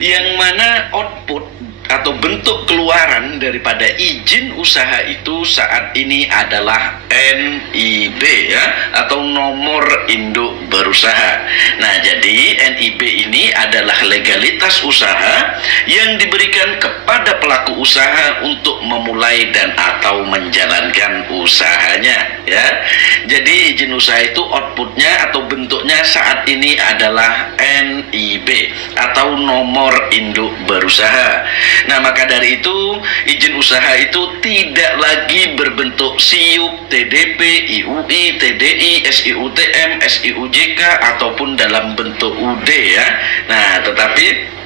yang mana output atau bentuk keluaran daripada izin usaha itu saat ini adalah NIB ya, atau nomor induk berusaha. Nah, jadi NIB ini adalah legalitas usaha yang diberikan kepada pelaku usaha untuk memulai dan atau menjalankan usahanya ya. Jadi izin usaha itu outputnya atau bentuknya saat ini adalah NIB atau nomor induk berusaha. Nah, maka dari itu izin usaha itu tidak lagi berbentuk SIUP, TDP, IUI, TDI, SIUTM, SIUJK ataupun dalam bentuk UD ya. Nah, tetapi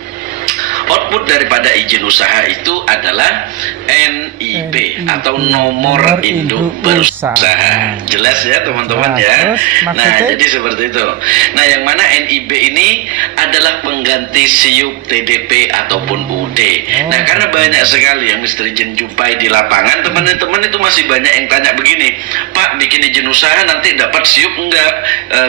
output daripada izin usaha itu adalah NIB atau nomor induk berusaha. Jelas ya teman-teman ya. Nah, jadi seperti itu. Nah, yang mana NIB ini adalah pengganti SIUP, TDP ataupun UD. Nah, karena banyak sekali yang Mr. Izin jumpai di lapangan, teman-teman itu masih banyak yang tanya begini, Pak, bikin izin usaha nanti dapat SIUP enggak?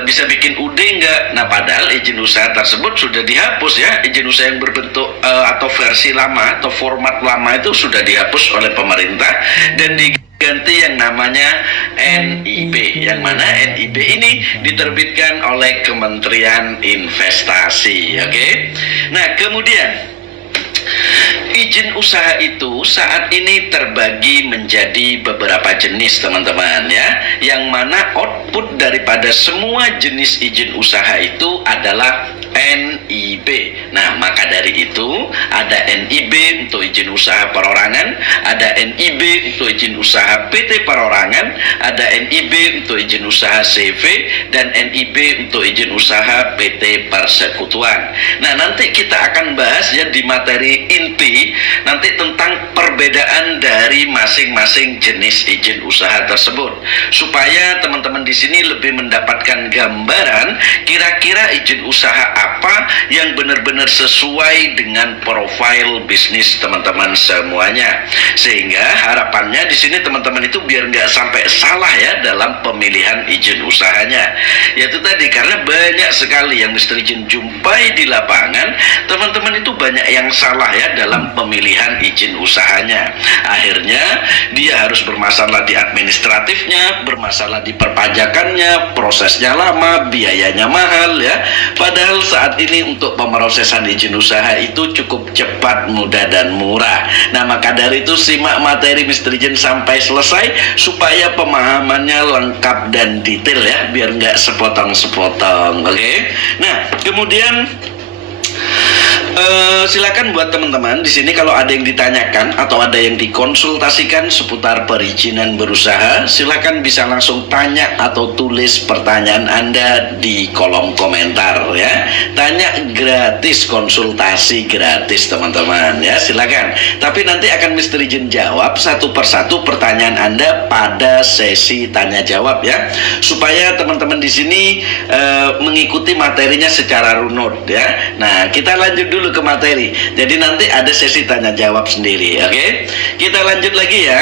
Bisa bikin UD enggak? Nah, padahal izin usaha tersebut sudah dihapus ya. Izin usaha yang berbentuk atau versi lama atau format lama itu sudah dihapus oleh pemerintah dan diganti yang namanya NIB, yang mana NIB ini diterbitkan oleh Kementerian Investasi. Oke. Nah, kemudian izin usaha itu saat ini terbagi menjadi beberapa jenis teman-teman ya, yang mana output daripada semua jenis izin usaha itu adalah NIB. Nah, maka dari itu ada NIB untuk izin usaha perorangan, ada NIB untuk izin usaha PT perorangan, ada NIB untuk izin usaha CV, dan NIB untuk izin usaha PT persekutuan. Nah, nanti kita akan bahas ya di materi inti nanti tentang perbedaan dari masing-masing jenis izin usaha tersebut, supaya teman-teman di sini lebih mendapatkan gambaran kira-kira izin usaha apa yang benar-benar sesuai dengan profil bisnis teman-teman semuanya, sehingga harapannya di sini teman-teman itu biar nggak sampai salah ya dalam pemilihan izin usahanya. Yaitu tadi, karena banyak sekali yang Mr. Izin jumpai di lapangan, teman-teman itu banyak yang salah ya dalam pemilihan izin usahanya. Akhirnya dia harus bermasalah di administratifnya, bermasalah di perpajakannya, prosesnya lama, biayanya mahal ya. Padahal saat ini untuk pemrosesan izin usaha itu cukup cepat, mudah dan murah. Nah, maka dari itu simak materi Mr. Izin sampai selesai supaya pemahamannya lengkap dan detail ya, biar nggak sepotong-sepotong. Oke. Nah, kemudian silakan buat teman-teman di sini kalau ada yang ditanyakan atau ada yang dikonsultasikan seputar perizinan berusaha, silakan bisa langsung tanya atau tulis pertanyaan Anda di kolom komentar ya. Tanya gratis, konsultasi gratis teman-teman ya, silakan. Tapi nanti akan Mr. Izin jawab satu persatu pertanyaan Anda pada sesi tanya jawab ya, supaya teman-teman di sini mengikuti materinya secara runut ya. Nah, kita lanjut dulu ke materi. Jadi nanti ada sesi tanya jawab sendiri. Oke? Kita lanjut lagi ya.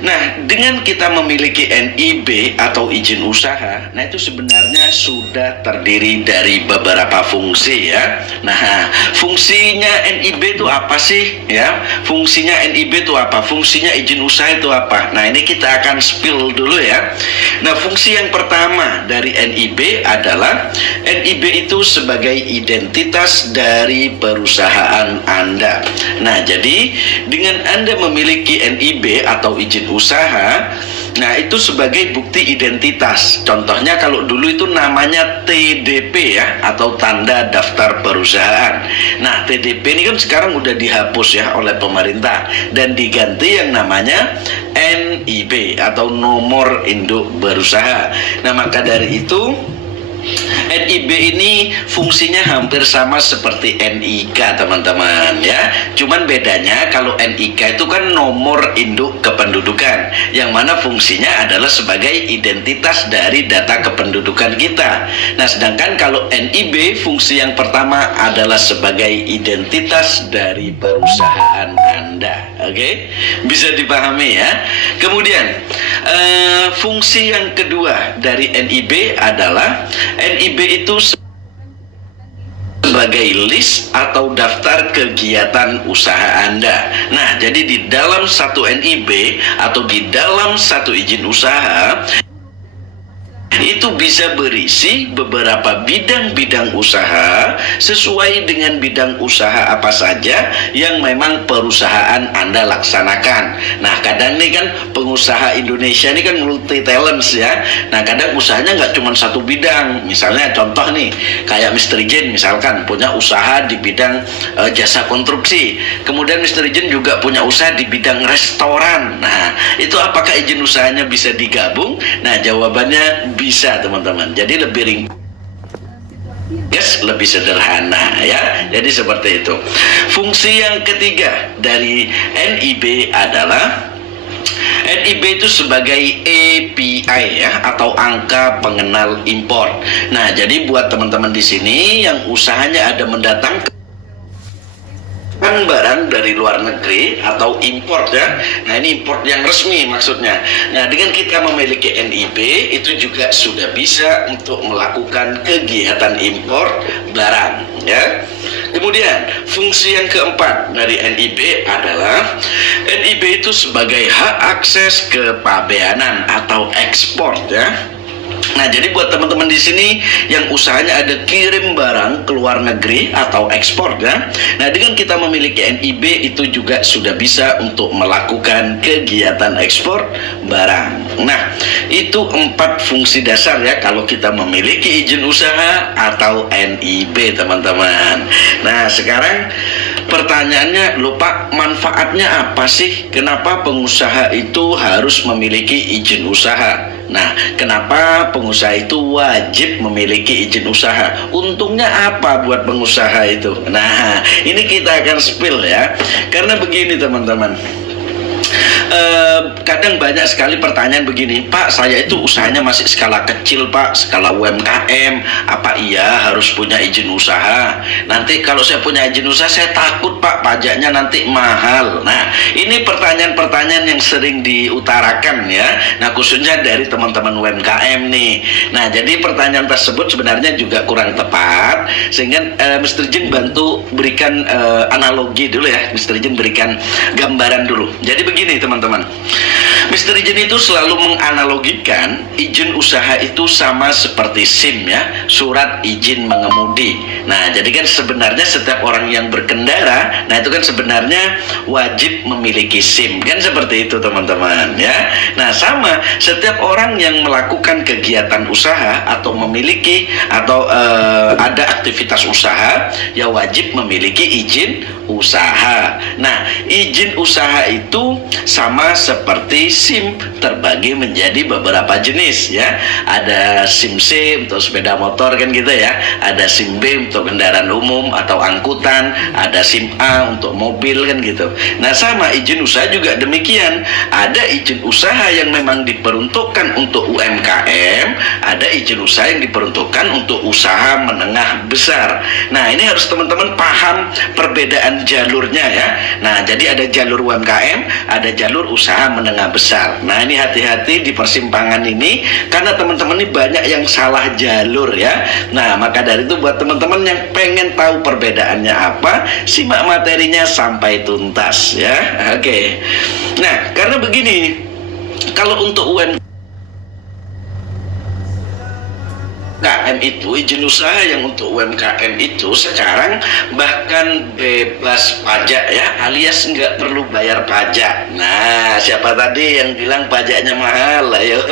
Nah, dengan kita memiliki NIB atau izin usaha, nah itu sebenarnya sudah terdiri dari beberapa fungsi ya. Nah, fungsinya NIB itu apa sih ya? Fungsinya NIB itu apa? Fungsinya izin usaha itu apa? Nah, ini kita akan spill dulu ya. Nah, fungsi yang pertama dari NIB adalah NIB itu sebagai identitas dari perusahaan Anda. Nah, jadi dengan Anda memiliki NIB atau izin usaha, nah itu sebagai bukti identitas. Contohnya kalau dulu itu namanya TDP ya, atau tanda daftar perusahaan. Nah, TDP ini kan sekarang udah dihapus ya oleh pemerintah dan diganti yang namanya NIB atau nomor induk berusaha. Nah, maka dari itu NIB ini fungsinya hampir sama seperti NIK teman-teman ya. Cuman bedanya kalau NIK itu kan nomor induk kependudukan, yang mana fungsinya adalah sebagai identitas dari data kependudukan kita. Nah, sedangkan kalau NIB fungsi yang pertama adalah sebagai identitas dari perusahaan Anda. Oke? Bisa dipahami ya. Kemudian fungsi yang kedua dari NIB adalah NIB itu sebagai sebagai list atau daftar kegiatan usaha Anda. Nah, jadi di dalam satu NIB atau di dalam satu izin usaha itu bisa berisi beberapa bidang-bidang usaha sesuai dengan bidang usaha apa saja yang memang perusahaan Anda laksanakan. Nah, kadang nih kan pengusaha Indonesia ini kan multi talents ya. Nah, kadang usahanya nggak cuma satu bidang. Misalnya contoh nih, kayak Mr. Jin misalkan punya usaha di bidang jasa konstruksi. Kemudian Mr. Jin juga punya usaha di bidang restoran. Nah, itu apakah izin usahanya bisa digabung? Nah, jawabannya bisa, teman-teman. Jadi lebih ringkas, lebih sederhana ya. Jadi seperti itu. Fungsi yang ketiga dari NIB adalah NIB itu sebagai API ya, atau angka pengenal impor. Nah, jadi buat teman-teman di sini yang usahanya ada mendatangkan barang dari luar negeri atau import ya. Nah, ini import yang resmi maksudnya. Nah, dengan kita memiliki NIB itu juga sudah bisa untuk melakukan kegiatan impor barang ya. Kemudian fungsi yang keempat dari NIB adalah NIB itu sebagai hak akses kepabeanan atau ekspor ya. Nah, jadi buat teman-teman di sini yang usahanya ada kirim barang ke luar negeri atau ekspor ya. Nah, dengan kita memiliki NIB itu juga sudah bisa untuk melakukan kegiatan ekspor barang. Nah, itu 4 fungsi dasar ya kalau kita memiliki izin usaha atau NIB, teman-teman. Nah, sekarang pertanyaannya, Pak, manfaatnya apa sih? Kenapa pengusaha itu harus memiliki izin usaha? Nah, kenapa pengusaha itu wajib memiliki izin usaha? Untungnya apa buat pengusaha itu? Nah, ini kita akan spill ya. Karena begini, teman-teman. Kadang banyak sekali pertanyaan begini, Pak, saya itu usahanya masih skala kecil, Pak, skala UMKM, apa iya harus punya izin usaha? Nanti kalau saya punya izin usaha, saya takut, Pak, pajaknya nanti mahal. Nah, ini pertanyaan-pertanyaan yang sering diutarakan ya. Nah, khususnya dari teman-teman UMKM nih. Nah, jadi pertanyaan tersebut sebenarnya juga kurang tepat, sehingga Mr. Jin bantu berikan analogi dulu ya. Mr. Jin berikan gambaran dulu. Jadi begini, teman-teman. Mr. Jin itu selalu menganalogikan izin usaha itu sama seperti SIM ya, surat izin mengemudi. Nah, jadi kan sebenarnya setiap orang yang berkendara, nah itu kan sebenarnya wajib memiliki SIM, kan seperti itu, teman-teman ya. Nah, sama setiap orang yang melakukan kegiatan usaha atau memiliki atau ada aktivitas usaha ya wajib memiliki izin usaha. Nah, izin usaha itu sama seperti SIM, terbagi menjadi beberapa jenis ya. Ada SIM C untuk sepeda motor kan gitu ya. Ada SIM B untuk kendaraan umum atau angkutan. Ada SIM A untuk mobil kan gitu. Nah, sama izin usaha juga demikian. Ada izin usaha yang memang diperuntukkan untuk UMKM. Ada izin usaha yang diperuntukkan untuk usaha menengah besar. Nah, ini harus teman-teman paham perbedaan jalurnya ya. Nah, jadi ada jalur UMKM, ada jalur usaha menengah besar. Nah, ini hati-hati di persimpangan ini karena teman-teman ini banyak yang salah jalur ya. Nah, maka dari itu buat teman-teman yang pengen tahu perbedaannya apa, simak materinya sampai tuntas ya. Oke. Nah, karena begini, kalau untuk UMKM itu, izin usaha yang untuk UMKM itu sekarang bahkan bebas pajak ya, alias nggak perlu bayar pajak. Nah, siapa tadi yang bilang pajaknya mahal? Ayo.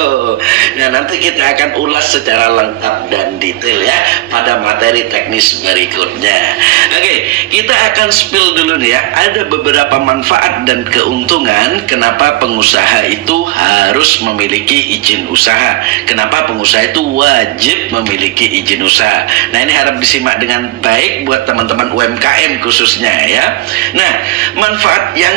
Nah, nanti kita akan ulas secara lengkap dan detail ya pada materi teknis berikutnya. Oke, kita akan spill dulu nih ya. Ada beberapa manfaat dan keuntungan kenapa pengusaha itu harus memiliki izin usaha. Kenapa pengusaha itu wajib memiliki izin usaha. Nah, ini harap disimak dengan baik buat teman-teman UMKM khususnya ya. Nah, manfaat yang